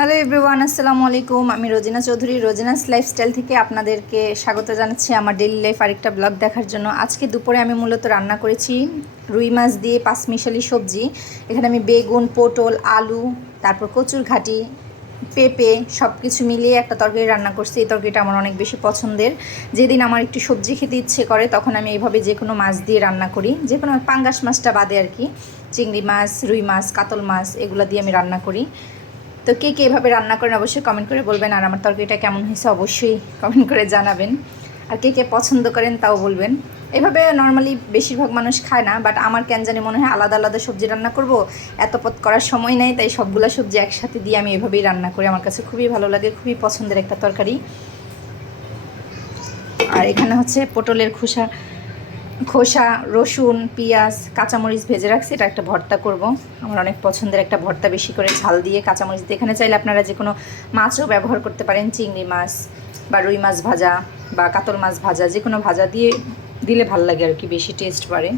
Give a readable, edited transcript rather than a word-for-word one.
Hello everyone, আসসালামু আলাইকুম। আমি রোজিনা চৌধুরী, রোজিনাস লাইফস্টাইল থেকে আপনাদেরকে স্বাগত জানাচ্ছি আমার ডেইলি লাইফ আরেকটা ব্লগ দেখার জন্য। আজকে দুপুরে আমি মূলত রান্না করেছি রুই মাছ দিয়ে পাঁচমিশালি সবজি। এখানে আমি বেগুন, পটল, আলু, তারপর কচুর ঘাটি, পেঁপে সব কিছু মিলিয়ে একটা তরকারি রান্না করছি। এই তরকারিটা আমার অনেক বেশি পছন্দের। যেদিন আমার একটু সবজি খেতে ইচ্ছে করে তখন আমি এইভাবে যে কোনো মাছ দিয়ে রান্না করি, যে কোনো পাঙ্গাস মাছটা বাদে আর কি। চিংড়ি মাছ, রুই মাছ, কাতল মাছ এগুলো দিয়ে আমি রান্না করি। তো কে কে এভাবে রান্না করেন অবশ্যই কমেন্ট করে বলবেন, আর আমার তরকারিটা কেমন হয়েছে অবশ্যই কমেন্ট করে জানাবেন। আর কে কে পছন্দ করেন তাও বলবেন। এভাবে নর্মালি বেশিরভাগ মানুষ খায় না, বাট আমার কেন জানি মনে হয় আলাদা আলাদা সবজি রান্না করব, এত পথ করার সময় নেই, তাই সবগুলো সবজি একসাথে দিয়ে আমি এভাবেই রান্না করি। আমার কাছে খুবই ভালো লাগে, খুবই পছন্দের একটা তরকারি। আর এখানে হচ্ছে পটলের খোসা, রসুন, পেঁয়াজ, কাঁচামরিচ ভেজে রাখছি, এটা একটা ভর্তা করব। আমার অনেক পছন্দের একটা ভর্তা, বেশি করে ঝাল দিয়ে কাঁচামরিচ দিয়ে। এখানে চাইলে আপনারা যে কোনো মাছও ব্যবহার করতে পারেন, চিংড়ি মাছ বা রুই মাছ ভাজা বা কাতল মাছ ভাজা, যে কোনো ভাজা দিয়ে দিলে ভালো লাগে আর কি, বেশি টেস্ট বাড়ে।